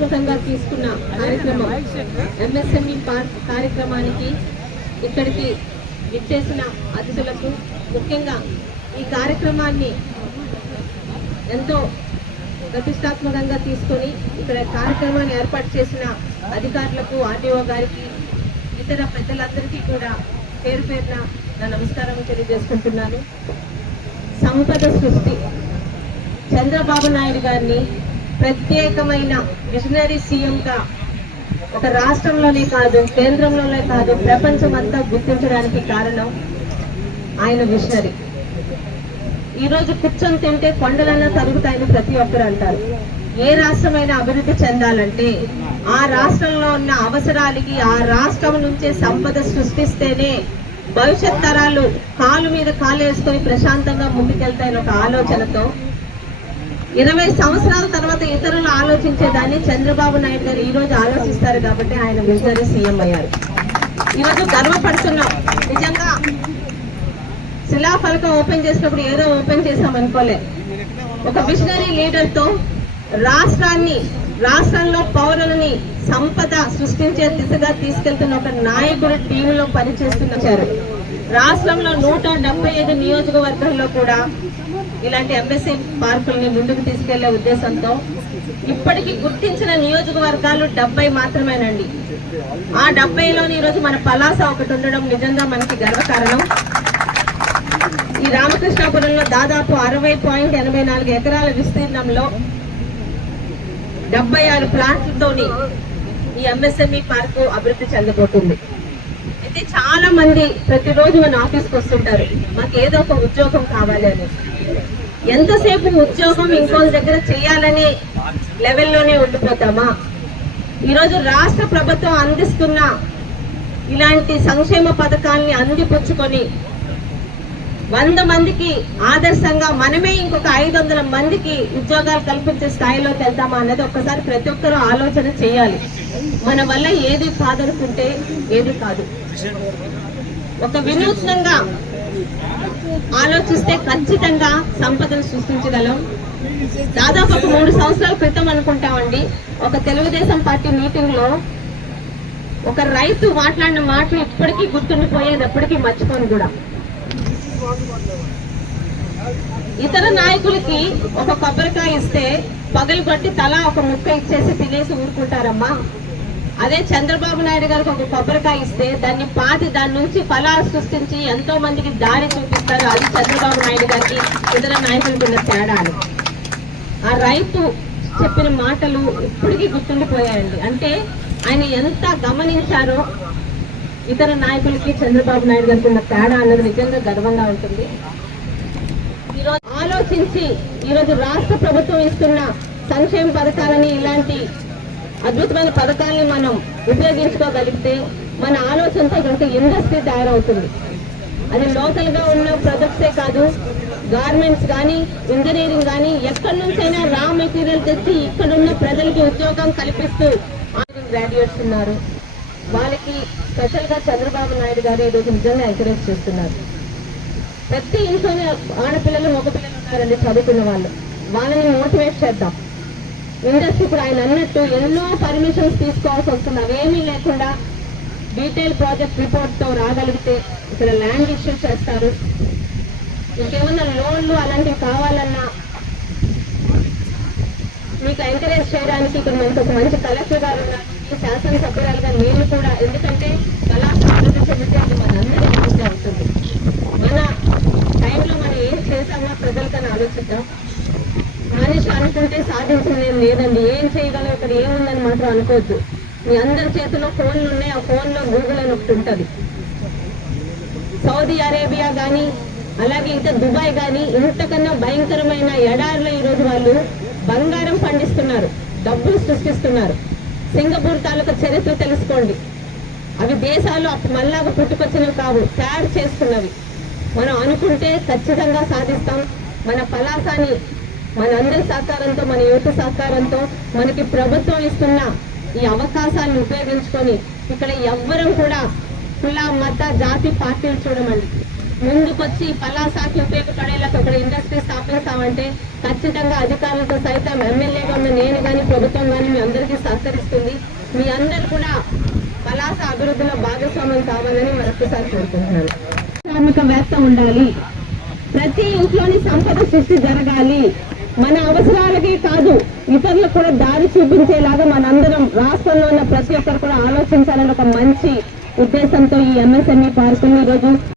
ప్రతిష్టాత్మకంగా తీసుకున్న కార్యక్రమం ఎంఎస్ఎంఈ పార్క్ కార్యక్రమానికి ఇక్కడికి విచ్చేసిన అతిథులకు, ముఖ్యంగా ఈ కార్యక్రమాన్ని ఎంతో ప్రతిష్టాత్మకంగా తీసుకొని ఇక్కడ కార్యక్రమాన్ని ఏర్పాటు చేసిన అధికారులకు, ఆర్డీఓ గారికి, ఇతర పెద్దలందరికీ కూడా పేరు పేరున నా నమస్కారం తెలియజేసుకుంటున్నాను. సంపద సృష్టి చంద్రబాబు నాయుడు గారిని ప్రత్యేకమైన విజనరీ సీఎంగా ఒక రాష్ట్రంలోనే కాదు, కేంద్రంలోనే కాదు, ప్రపంచం అంతా గుర్తించడానికి కారణం ఆయన విజనరీ. ఈరోజు కూర్చొని తింటే కొండలన్నా తరుగుతాయని ప్రతి ఒక్కరు అంటారు. ఏ రాష్ట్రమైనా అభివృద్ధి చెందాలంటే ఆ రాష్ట్రంలో ఉన్న అవసరాలకి ఆ రాష్ట్రం నుంచే సంపద సృష్టిస్తేనే భవిష్యత్ తరాలు కాలు మీద కాలు వేసుకొని ప్రశాంతంగా ముందుకెళ్తాయని ఒక ఆలోచనతో 20 సంవత్సరాల తర్వాత ఇతరులు ఆలోచించేదాన్ని చంద్రబాబు నాయుడు గారు ఈ రోజు ఆలోచిస్తారు కాబట్టి ఆయన విజనరీ సీఎం అయ్యారు. ఈరోజు గర్వపడుతున్నాం. నిజంగా శిలాఫలకం ఓపెన్ చేసినప్పుడు ఏదో ఓపెన్ చేసాం అనుకోలే. ఒక విజనరీ లీడర్ తో రాష్ట్రంలో పౌరులని సంపద సృష్టించే దిశగా తీసుకెళ్తున్న ఒక నాయకుడు టీంలో పనిచేస్తున్నారు. రాష్ట్రంలో 175 నియోజకవర్గాల్లో కూడా ఇలాంటి ఎంఎస్ఎంఈ పార్కుల్ని ముందుకు తీసుకెళ్లే ఉద్దేశంతో ఇప్పటికీ గుర్తించిన నియోజకవర్గాలు 70 మాత్రమేనండి. ఆ 70లోని ఈరోజు మన పలాస ఒకటి ఉండడం నిజంగా మనకి గర్వకారణం. ఈ రామకృష్ణాపురంలో దాదాపు 60.84 ఎకరాల విస్తీర్ణంలో 76 ప్లాంట్లతోని ఈ ఎంఎస్ఎంఈ పార్కు అభివృద్ధి చెందబోతుంది. అయితే చాలా మంది ప్రతిరోజు మన ఆఫీస్కి వస్తుంటారు, మాకు ఏదో ఒక ఉద్యోగం కావాలి అని. ఎంతసేపు ఉద్యోగం ఇంకోళ్ళ దగ్గర చేయాలనే లెవెల్లోనే ఉండిపోతామా? ఈరోజు రాష్ట్ర ప్రభుత్వం అందిస్తున్న ఇలాంటి సంక్షేమ పథకాన్ని అందిపుచ్చుకొని 100 మందికి ఆదర్శంగా మనమే ఇంకొక 500 మందికి ఉద్యోగాలు కల్పించే స్థాయిలోకి వెళ్తామా అనేది ఒక్కసారి ప్రతి ఒక్కరూ ఆలోచన చేయాలి. మన వల్ల ఏది కాదనుకుంటే ఏది కాదు. ఒక వినూత్నంగా ఆలోచిస్తే ఖచ్చితంగా సంపదను సృష్టించగలం. దాదాపు ఒక 3 సంవత్సరాల క్రితం అనుకుంటామండి, ఒక తెలుగుదేశం పార్టీ మీటింగ్ లో ఒక రైతు మాట్లాడిన మాటలు ఇప్పటికీ గుర్తుండిపోయేది, ఎప్పటికీ మర్చిపోను కూడా. ఇతర నాయకులకి ఒక కొబ్బరికాయ ఇస్తే పగలు కొట్టి తలా ఒక ముక్క ఇచ్చేసి తినేసి ఊరుకుంటారమ్మా. అదే చంద్రబాబు నాయుడు గారికి ఒక కొబ్బరికాయ ఇస్తే దాన్ని పాతి దాని నుంచి ఫలాలు సృష్టించి ఎంతో మందికి దారి చూపిస్తారు. అది చంద్రబాబు నాయుడు గారికి ఇతర నాయకులకు ఉన్న తేడాలు. ఆ రైతు చెప్పిన మాటలు ఇప్పటికీ గుర్తుండిపోయాయండి. అంటే ఆయన ఎంత గమనించారో ఇతర నాయకులకి చంద్రబాబు నాయుడు గారికి ఉన్న తేడా అన్నది నిజంగా గర్వంగా ఉంటుంది. ఈరోజు ఆలోచించి ఈరోజు రాష్ట్ర ప్రభుత్వం ఇస్తున్న సంక్షేమ పథకాలని, ఇలాంటి అద్భుతమైన పథకాలని మనం ఉపయోగించుకోగలిగితే మన ఆలోచనతో ఒక ఇండస్ట్రీ తయారవుతుంది. అది లోకల్ గా ఉన్న ప్రొడక్ట్సే కాదు, గార్మెంట్స్ కానీ, ఇంజనీరింగ్ కానీ, ఎక్కడి నుంచైనా రా మెటీరియల్ తెచ్చి ఇక్కడున్న ప్రజలకి ఉద్యోగం కల్పిస్తూ గ్రాడ్యుయేట్స్ ఉన్నారు. వాళ్ళకి స్పెషల్ గా చంద్రబాబు నాయుడు గారు ఈరోజు నిజంగా ఎంకరేజ్ చేస్తున్నారు. ప్రతి ఇంట్లోనే ఆడపిల్లలు, మగపిల్లలు ఉన్నారండి చదువుకున్న వాళ్ళు. వాళ్ళని మోటివేట్ చేద్దాం. ఇండస్ట్రీ ఇప్పుడు ఆయన అన్నట్టు ఎన్నో పర్మిషన్స్ తీసుకోవాల్సి వస్తుంది. అవేమీ లేకుండా డీటెయిల్ ప్రాజెక్ట్ రిపోర్ట్ తో రాగలిగితే ఇక్కడ ల్యాండ్ ఇష్యూ చేస్తారు. ఇంకేమన్నా లోన్లు అలాంటివి కావాలన్నా మీకు ఎంకరేజ్ చేయడానికి ఇక్కడ మనకు ఒక మంచి కలెక్టర్ గారు ఉన్నారు. శాసనసభ్యురాలుగా నేను కూడా, ఎందుకంటే కళాశాల అభివృద్ధి చెందితే అది మనందరి అభివృద్ధి అవుతుంది. మన టైంలో మనం ఏం చేశామో ప్రజలకని ఆలోచిద్దాం. మనిషి అనుకుంటే సాధించింది ఏం లేదండి. ఏం చేయగలం, ఇక్కడ ఏముందని మాత్రం అనుకోవద్దు. మీ అందరి చేతిలో ఫోన్లు ఉన్నాయి. ఆ ఫోన్లో గూగుల్ అని ఒకటి ఉంటుంది. సౌదీ అరేబియా కానీ, అలాగే ఇక దుబాయ్ కానీ ఇంతకన్నా భయంకరమైన ఎడారిలో ఈరోజు వాళ్ళు బంగారం పండిస్తున్నారు, డబ్బులు సృష్టిస్తున్నారు. సింగపూర్ తాలూకా చరిత్ర తెలుసుకోండి. అవి దేశాలు మళ్ళాగా పుట్టుకొచ్చినవి కావు, తయారు చేసుకున్నవి. మనం అనుకుంటే ఖచ్చితంగా సాధిస్తాం. మన పలాసాని మన అందరి సహకారంతో, మన యువత సహకారంతో మనకి ప్రభుత్వం ఇస్తున్న ఈ అవకాశాలను ఉపయోగించుకొని ఇక్కడ ఎవ్వరం కూడా కుల, మత, జాతి, పార్టీలు చూడమండి. ముందుకొచ్చి పలాసాకి ఉపయోగపడేలాగా ఒక ఇండస్ట్రీ స్థాపిస్తామంటే ఖచ్చితంగా అధికారులతో సైతం ఎమ్మెల్యేగా ఉన్న నేను కానీ ప్రభుత్వం కానీ మీ అందరికీ సహకరిస్తుంది. మీ అందరు కూడా పలాస అభివృద్ధిలో భాగస్వామ్యం కావాలని మరొకసారి కోరుకుంటున్నాను. శ్రామికవేత్త ఉండాలి, ప్రతి ఇంట్లోని సంపద సృష్టి జరగాలి, మన అవసరాలకే కాదు ఇతరులకు కూడా దారి చూపించేలాగా మనందరం రాష్ట్రంలో ఉన్న ప్రతి ఒక్కరు కూడా ఆలోచించాలని ఒక మంచి ఉద్దేశంతో ఈ ఎంఎస్ఎంఈ పార్కుని